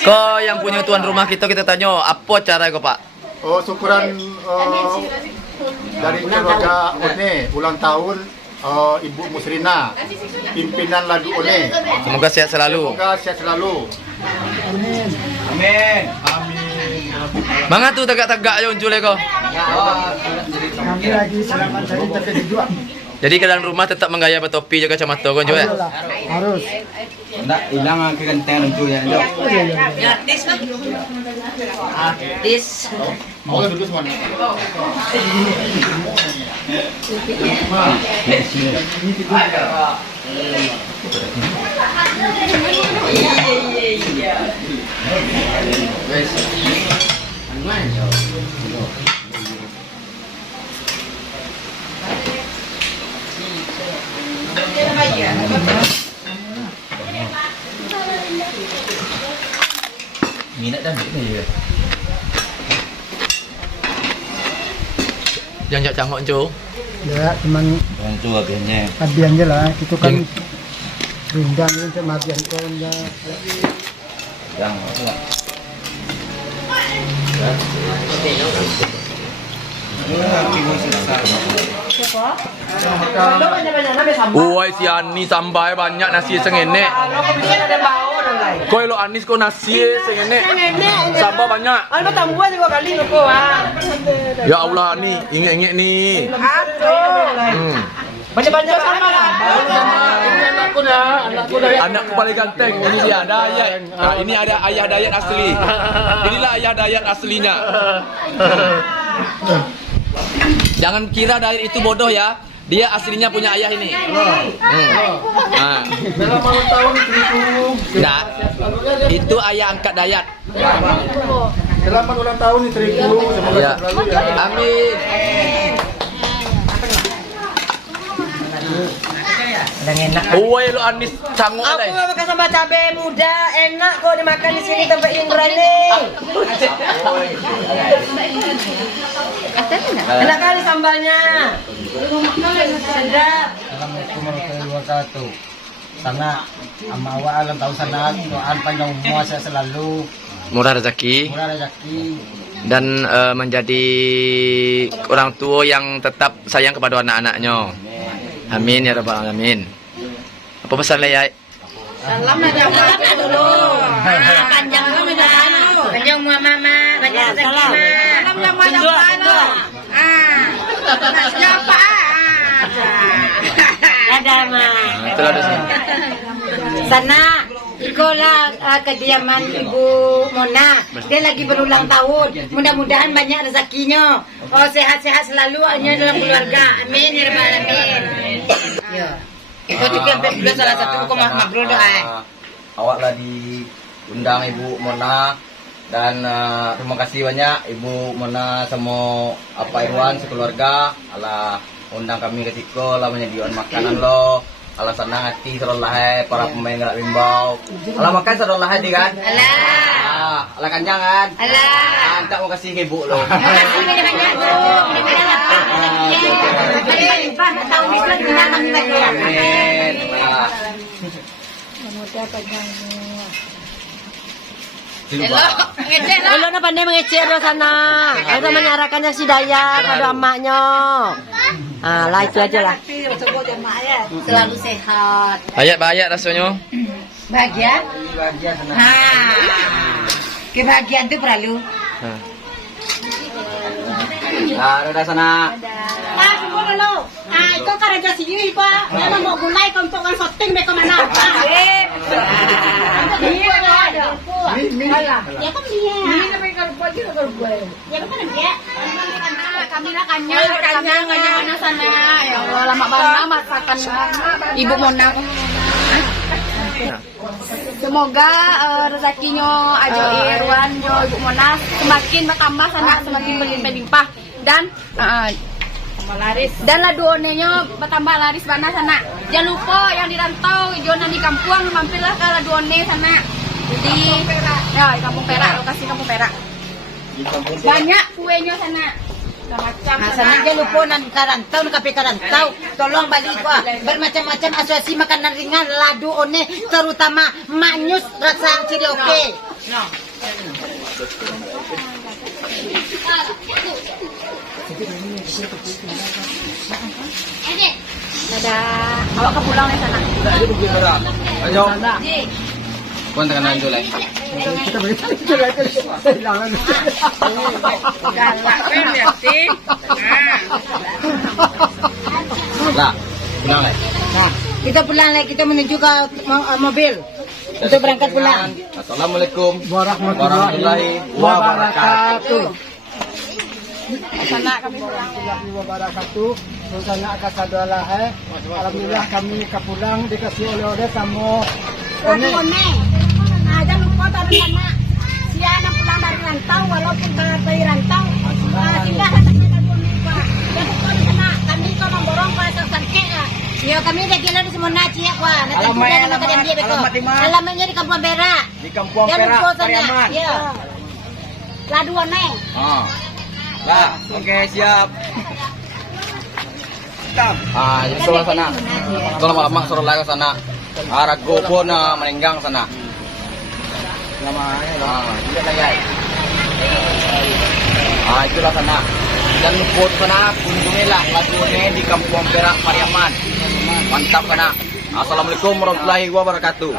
Kok yang punya tuan rumah kita tanya apa cara kok Pak? Oh, syukuran dari keluarga One ulang tahun Ibu Musrina, pimpinan Ladu One. Semoga sehat selalu. Semoga sehat selalu. Amin. Mangga tuh tegak-tegak ya uncule kok. Kami lagi selamat dari tapi juga. Jadi ke dalam rumah tetap menggaya bertopi juga kacamata kan juga. Harus. Nggak hilang ke genteng lucu ya. Artis. Mau duduk semua. Minat dah ni. Yang jak cangok cu. Ya, cuman Orang tua biasanya. abian aja lah. Itu kan rindang ini sama abian kon ya. Yang Woi si Ani sambai banyak nasi sengene. Koi lo Anis kok nasi sengene. Sambal banyak. Ano tambua juga kali lo ko Ya Allah Ani, inget-inget nih. Banyak-banyak sama lah. Anakku dari Anakku paling ganteng. Ini dia Dayat. Nah, ini ada ayah Dayat asli. Inilah ayah Dayat aslinya. Jangan kira Dayat itu bodoh ya. Dia aslinya punya ayah ini. Nah. dalam ulang tahun Istriku. Nah, itu ayah angkat Dayat. Selamat ulang tahun Istriku. Semoga Ya. sehat selalu ya. Amin. Udah enak. Woi lo Anis sanggup Aku deh. nggak makan sama cabai muda, enak kok dimakan di sini tempat Indrani. Enak kali sambalnya. Sedap. Assalamualaikum warahmatullahi wabarakatuh. Sana ama awak alam tahu sana doa panjang umur saya selalu Murah rezeki murah rezeki. dan menjadi orang tua yang tetap sayang kepada anak-anaknya. Amin ya rabbal alamin. Apa pesan Lea? Salam aja dulu. Panjang kamu dah. Panjang mama, banyak rezeki mah. Salam yang banyak pano. Siapa? Ada mah. Itulah dosa. Sana ikolah kediaman Ibu Mona. Dia lagi berulang tahun. Mudah-mudahan banyak rezekinya. Oh, sehat-sehat selalu hanya dalam keluarga. Amin ya rabbal alamin. Ya. Itu juga sampai salah satu kok mabrur doa. Awak lah diundang Ibu Mona dan terima kasih banyak Ibu Mona sama Pak Irwan sekeluarga ala undang kami ketika lah menyediakan makanan lo. Ala senang hati serollah para pemain gerak bimbau. Ala makan serollah di kan? Alah. Ala kanjang kan? Alah. Tak mau kasih ke Ibu lo. Makasih banyak-banyak Bu. Limpah tahun ini kita kami banyak. Amin. Lo na pandai mengecer di sana. Itu menyarakannya si Dayat pada emaknya. Lah itu aja lah. Selalu sehat. Banyak-banyak rasanya. Bahagia? Bahagia senang. Kebahagiaan itu perlu. Udah sana. Semua dulu. Ikaw ka raja sini pa. Ano mo gulay kung tukang soting may kamana. Ya kan dia. Ini may karupay dito karupay. Ya kan dia. Kami na kanya sana. Ya Allah lama banget masakan Ibu Mona. Semoga rezekinya Ajo Irwan, Jo Ibu Mona semakin bertambah sana, semakin berlimpah-limpah dan laduonenya bertambah laris mana sana. Jangan lupa yang di rantau, jangan di kampung, mampirlah ke laduone sana di Kampung Perak, lokasi Kampung Perak. Banyak kuenya sana. Sana dia lupa nan karantau, nak kape karantau. Tolong balik ko. Bermacam-macam asuasi makanan ringan, ladu one, terutama manyus rasa ciri oke. Dadah. Awak ke pulang dari sana. Ayo. Kuan tengah nandu lah. Kita kehilangan. Galak kan ya sih. Lah, pulang lah. Nah, kita pulang lagi, kita menuju ke mobil untuk berangkat pulang. Assalamualaikum Warahmatullahi wabarakatuh. Sana kami pulang. Warahmatullahi wabarakatuh. Sana kasadala alhamdulillah kami kepulang dikasih oleh-oleh sama One. Nah, jangan lupa dari sana. Siana pulang dari rantau, walaupun dari rantau. Singgah katanya dari Amerika. Jangan lupa di sana. Kami kau memborong ke Sangke. Ya, kami dah gila di semua naci ya, wah. Alamatnya di Kampung Perak. Di Kampung Jangan Perak, lupa sana. Pariaman. Ya. Ladu one. Lah, oke siap. Itu sebelah sana. Itu lama-lama suruh lagi ke sana. Rago pun menenggang sana. Tidak lagi. Itulah sana. Dan lupa sana, kunjungilah lagunya di Kampung Perak, Pariaman. Mantap sana. Assalamualaikum warahmatullahi wabarakatuh.